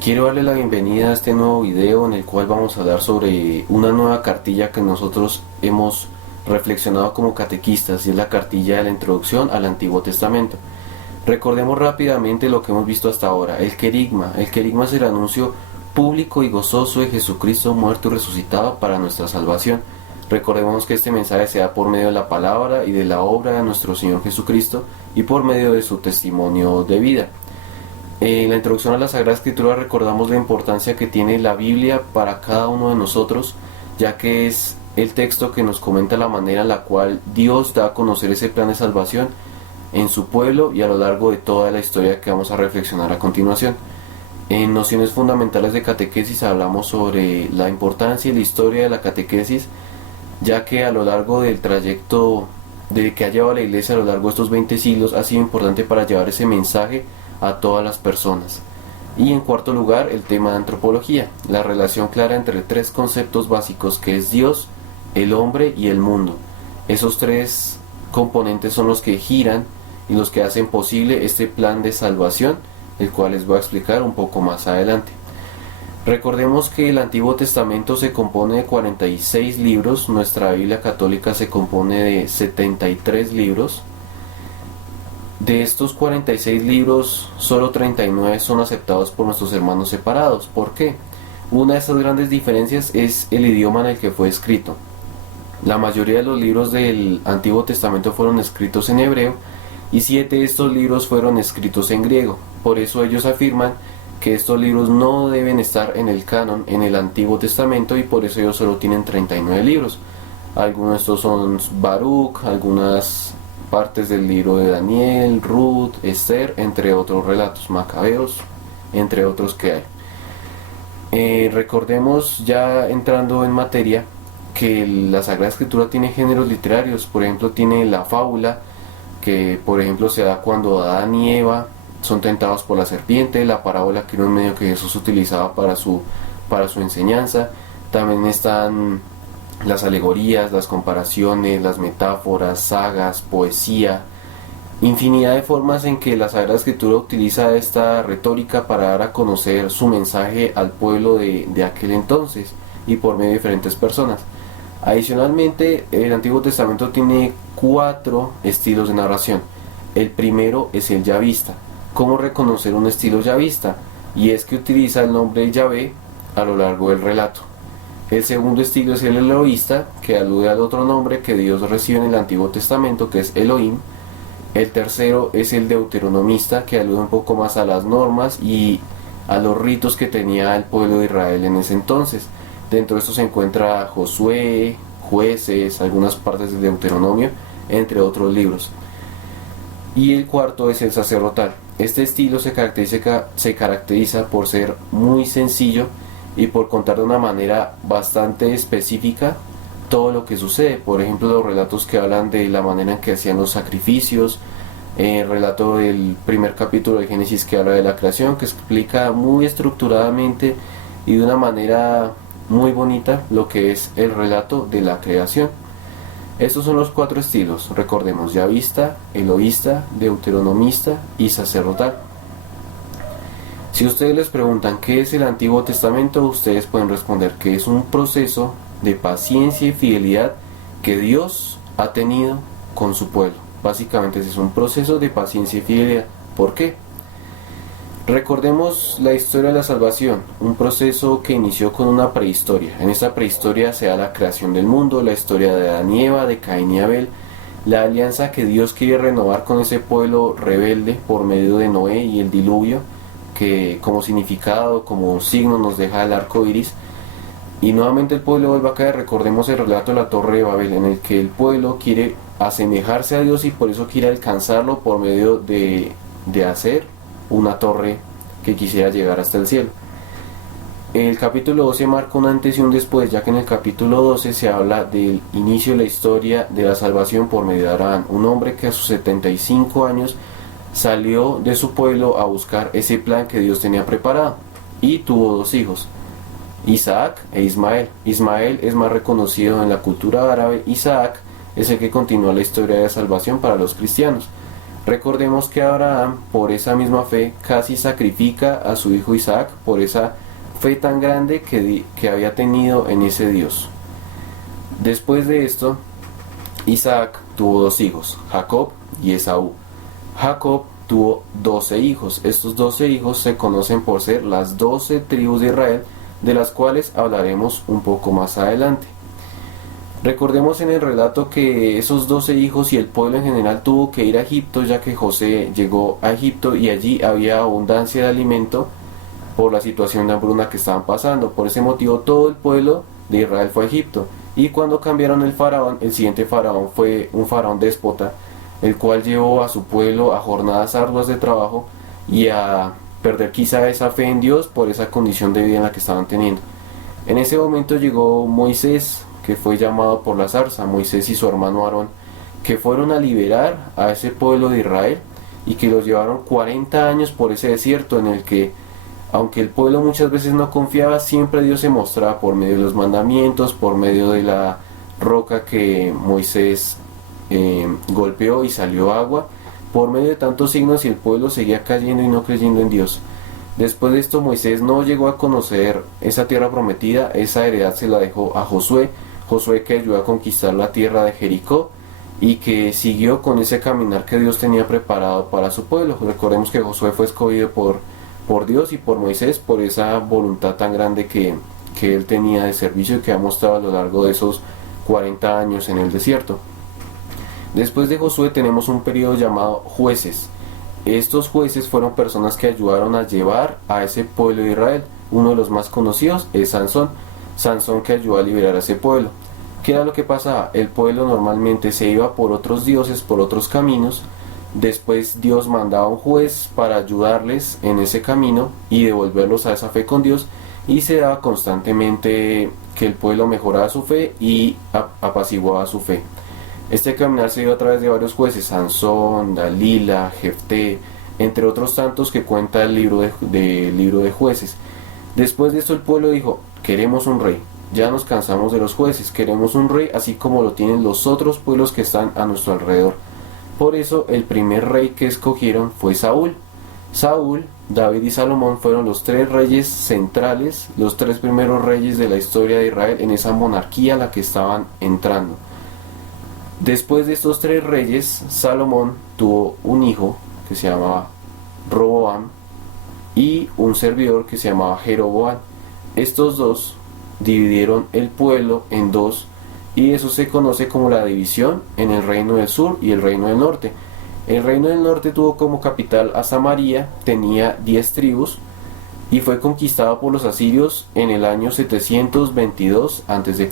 Quiero darle la bienvenida a este nuevo video en el cual vamos a hablar sobre una nueva cartilla que nosotros hemos reflexionado como catequistas, y es la cartilla de la introducción al Antiguo Testamento. Recordemos rápidamente lo que hemos visto hasta ahora. El querigma. El querigma es el anuncio público y gozoso de Jesucristo muerto y resucitado para nuestra salvación. Recordemos que este mensaje se da por medio de la palabra y de la obra de nuestro Señor Jesucristo y por medio de su testimonio de vida. En la introducción a la Sagrada Escritura recordamos la importancia que tiene la Biblia para cada uno de nosotros, ya que es el texto que nos comenta la manera en la cual Dios da a conocer ese plan de salvación en su pueblo y a lo largo de toda la historia que vamos a reflexionar a continuación. En Nociones Fundamentales de Catequesis hablamos sobre la importancia y la historia de la catequesis, ya que a lo largo del trayecto de que ha llevado la Iglesia a lo largo de estos 20 siglos ha sido importante para llevar ese mensaje a todas las personas. Y en cuarto lugar, el tema de antropología, la relación clara entre tres conceptos básicos que es Dios, el hombre y el mundo. Esos tres componentes son los que giran y los que hacen posible este plan de salvación, el cual les voy a explicar un poco más adelante. Recordemos que el Antiguo Testamento se compone de 46 libros, nuestra Biblia católica se compone de 73 libros. De estos 46 libros, solo 39 son aceptados por nuestros hermanos separados. ¿Por qué? Una de estas grandes diferencias es el idioma en el que fue escrito. La mayoría de los libros del Antiguo Testamento fueron escritos en hebreo y 7 de estos libros fueron escritos en griego. Por eso ellos afirman que estos libros no deben estar en el canon, en el Antiguo Testamento, y por eso ellos solo tienen 39 libros. Algunos de estos son Baruch, algunas partes del libro de Daniel, Ruth, Esther, entre otros relatos, Macabeos, entre otros que hay. Recordemos, ya entrando en materia, que la Sagrada Escritura tiene géneros literarios. Por ejemplo, tiene la fábula, que por ejemplo se da cuando Adán y Eva son tentados por la serpiente, la parábola, que era un medio que Jesús utilizaba para su enseñanza. También están las alegorías, las comparaciones, las metáforas, sagas, poesía, infinidad de formas en que la Sagrada Escritura utiliza esta retórica para dar a conocer su mensaje al pueblo de aquel entonces y por medio de diferentes personas. Adicionalmente, el Antiguo Testamento tiene 4 estilos de narración. El primero es el yavista. ¿Cómo reconocer un estilo yavista? Y es que utiliza el nombre de Yahvé a lo largo del relato. El segundo estilo es el eloísta, que alude al otro nombre que Dios recibe en el Antiguo Testamento, que es Elohim. El tercero es el deuteronomista, que alude un poco más a las normas y a los ritos que tenía el pueblo de Israel en ese entonces. Dentro de esto se encuentra Josué, Jueces, algunas partes del Deuteronomio, entre otros libros. Y el cuarto es el sacerdotal. Este estilo se caracteriza por ser muy sencillo y por contar de una manera bastante específica todo lo que sucede. Por ejemplo, los relatos que hablan de la manera en que hacían los sacrificios, el relato del primer capítulo de Génesis que habla de la creación, que explica muy estructuradamente y de una manera muy bonita lo que es el relato de la creación. Estos son los 4 estilos, recordemos: yavista, eloísta, deuteronomista y sacerdotal. Si ustedes les preguntan qué es el Antiguo Testamento, ustedes pueden responder que es un proceso de paciencia y fidelidad que Dios ha tenido con su pueblo. Básicamente es un proceso de paciencia y fidelidad. ¿Por qué? Recordemos la historia de la salvación, un proceso que inició con una prehistoria. En esta prehistoria se da la creación del mundo, la historia de Adán y Eva, de Caín y Abel, la alianza que Dios quiere renovar con ese pueblo rebelde por medio de Noé y el diluvio, que como significado, como signo nos deja el arco iris, y nuevamente el pueblo vuelve a caer. Recordemos el relato de la Torre de Babel, en el que el pueblo quiere asemejarse a Dios y por eso quiere alcanzarlo por medio de hacer una torre que quisiera llegar hasta el cielo. El capítulo 12 marca un antes y un después, ya que en el capítulo 12 se habla del inicio de la historia de la salvación por medio de Abraham, un hombre que a sus 75 años salió de su pueblo a buscar ese plan que Dios tenía preparado y tuvo 2 hijos, Isaac e Ismael. Ismael es más reconocido en la cultura árabe. Isaac es el que continúa la historia de salvación para los cristianos. Recordemos que Abraham, por esa misma fe, casi sacrifica a su hijo Isaac por esa fe tan grande que había tenido en ese Dios. Después de esto, Isaac tuvo dos hijos, Jacob y Esaú. Jacob tuvo 12 hijos. Estos 12 hijos se conocen por ser las 12 tribus de Israel, de las cuales hablaremos un poco más adelante. Recordemos en el relato que esos 12 hijos y el pueblo en general tuvo que ir a Egipto, ya que José llegó a Egipto y allí había abundancia de alimento por la situación de hambruna que estaban pasando. Por ese motivo todo el pueblo de Israel fue a Egipto. Y cuando cambiaron el faraón, el siguiente faraón fue un faraón déspota, el cual llevó a su pueblo a jornadas arduas de trabajo y a perder quizá esa fe en Dios por esa condición de vida en la que estaban teniendo. En ese momento llegó Moisés, que fue llamado por la zarza, Moisés y su hermano Aarón, que fueron a liberar a ese pueblo de Israel y que los llevaron 40 años por ese desierto en el que, aunque el pueblo muchas veces no confiaba, siempre Dios se mostraba por medio de los mandamientos, por medio de la roca que Moisés golpeó y salió agua, por medio de tantos signos, y el pueblo seguía cayendo y no creyendo en Dios. Después de esto Moisés no llegó a conocer esa tierra prometida, esa heredad se la dejó a Josué, que ayudó a conquistar la tierra de Jericó y que siguió con ese caminar que Dios tenía preparado para su pueblo. Recordemos que Josué fue escogido por Dios y por Moisés por esa voluntad tan grande que él tenía de servicio y que ha mostrado a lo largo de esos 40 años en el desierto. Después de Josué tenemos un periodo llamado jueces. Estos jueces fueron personas que ayudaron a llevar a ese pueblo de Israel. Uno de los más conocidos es Sansón, que ayudó a liberar a ese pueblo. ¿Qué era lo que pasaba? El pueblo normalmente se iba por otros dioses, por otros caminos. Después Dios mandaba a un juez para ayudarles en ese camino y devolverlos a esa fe con Dios, y se daba constantemente que el pueblo mejoraba su fe y apaciguaba su fe. Este caminar se dio a través de varios jueces, Sansón, Dalila, Jefté, entre otros tantos que cuenta el libro de jueces. Después de esto el pueblo dijo: queremos un rey, ya nos cansamos de los jueces, queremos un rey así como lo tienen los otros pueblos que están a nuestro alrededor. Por eso el primer rey que escogieron fue Saúl. Saúl, David y Salomón fueron los tres reyes centrales, los tres primeros reyes de la historia de Israel en esa monarquía a la que estaban entrando. Después de estos tres reyes, Salomón tuvo un hijo que se llamaba Roboam y un servidor que se llamaba Jeroboam. Estos dos dividieron el pueblo en dos, y eso se conoce como la división en el reino del sur y el reino del norte. El reino del norte tuvo como capital a Samaria, tenía 10 tribus y fue conquistado por los asirios en el año 722 a.C.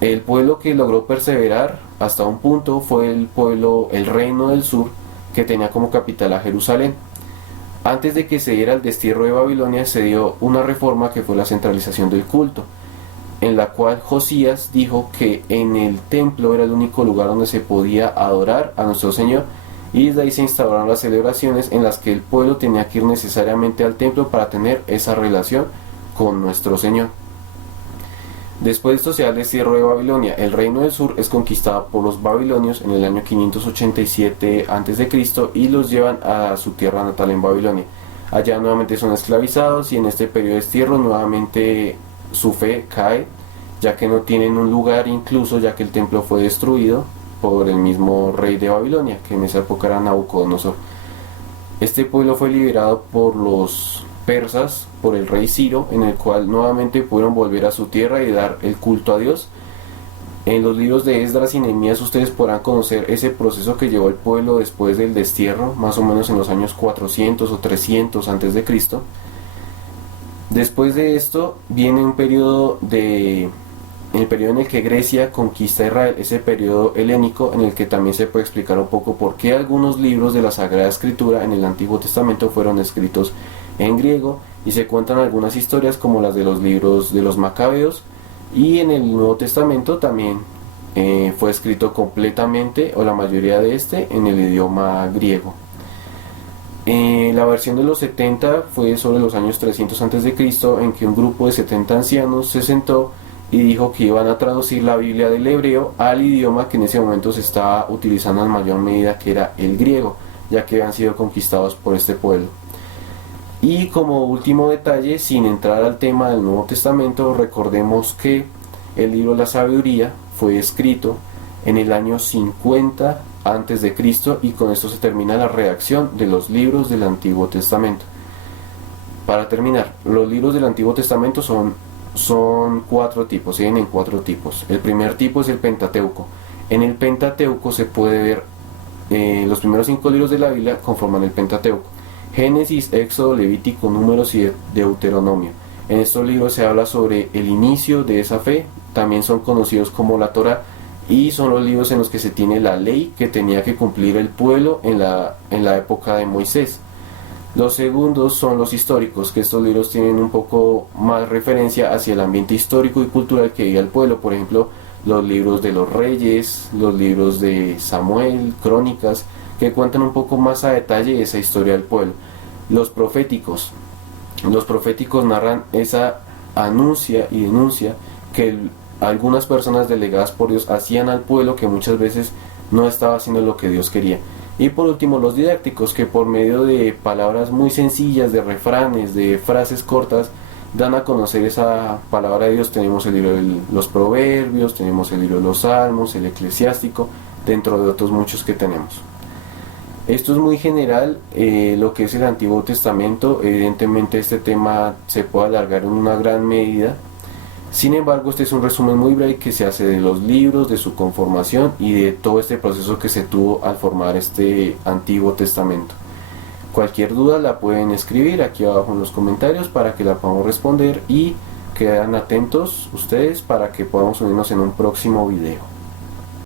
El pueblo que logró perseverar hasta un punto fue el reino del sur, que tenía como capital a Jerusalén. Antes de que se diera el destierro de Babilonia, se dio una reforma que fue la centralización del culto, en la cual Josías dijo que en el templo era el único lugar donde se podía adorar a nuestro Señor, y desde ahí se instauraron las celebraciones en las que el pueblo tenía que ir necesariamente al templo para tener esa relación con nuestro Señor. Después de esto se da el destierro de Babilonia. El reino del sur es conquistado por los babilonios en el año 587 a.C. y los llevan a su tierra natal en Babilonia. Allá nuevamente son esclavizados, y en este periodo de destierro nuevamente su fe cae, ya que no tienen un lugar, incluso ya que el templo fue destruido por el mismo rey de Babilonia, que en esa época era Nabucodonosor. Este pueblo fue liberado por los persas, por el rey Ciro, en el cual nuevamente pudieron volver a su tierra y dar el culto a Dios. En los libros de Esdras y Nehemías ustedes podrán conocer ese proceso que llevó el pueblo después del destierro, más o menos en los años 400 o 300 antes de Cristo. Después de esto viene un periodo el periodo en el que Grecia conquista a Israel, ese periodo helénico, en el que también se puede explicar un poco por qué algunos libros de la Sagrada Escritura en el Antiguo Testamento fueron escritos en griego, y se cuentan algunas historias como las de los libros de los Macabeos, y en el Nuevo Testamento también fue escrito completamente, o la mayoría de en el idioma griego. La versión de los 70 fue sobre los años 300 a.C., en que un grupo de 70 ancianos se sentó y dijo que iban a traducir la Biblia del hebreo al idioma que en ese momento se estaba utilizando en mayor medida, que era el griego, ya que habían sido conquistados por este pueblo. Y como último detalle, sin entrar al tema del Nuevo Testamento, recordemos que el libro de la sabiduría fue escrito en el año 50 antes de Cristo, y con esto se termina la redacción de los libros del Antiguo Testamento. Para terminar, los libros del Antiguo Testamento son cuatro tipos, se dividen en cuatro tipos. El primer tipo es el Pentateuco. En el Pentateuco se puede ver los primeros 5 libros de la Biblia conforman el Pentateuco: Génesis, Éxodo, Levítico, Números y Deuteronomio. En estos libros se habla sobre el inicio de esa fe, también son conocidos como la Torá, y son los libros en los que se tiene la ley que tenía que cumplir el pueblo en la época de Moisés. Los segundos son los históricos, que estos libros tienen un poco más referencia hacia el ambiente histórico y cultural que vivía el pueblo. Por ejemplo, los libros de los reyes, los libros de Samuel, crónicas, que cuentan un poco más a detalle esa historia del pueblo. Los proféticos narran esa anuncia y denuncia que algunas personas delegadas por Dios hacían al pueblo, que muchas veces no estaba haciendo lo que Dios quería. Y por último, los didácticos, que por medio de palabras muy sencillas, de refranes, de frases cortas, dan a conocer esa palabra de Dios. Tenemos el libro de los Proverbios, tenemos el libro de los Salmos, el Eclesiástico, dentro de otros muchos que tenemos. Esto es muy general, lo que es el Antiguo Testamento. Evidentemente este tema se puede alargar en una gran medida. Sin embargo, este es un resumen muy breve que se hace de los libros, de su conformación y de todo este proceso que se tuvo al formar este Antiguo Testamento. Cualquier duda la pueden escribir aquí abajo en los comentarios para que la podamos responder, y quedan atentos ustedes para que podamos unirnos en un próximo video.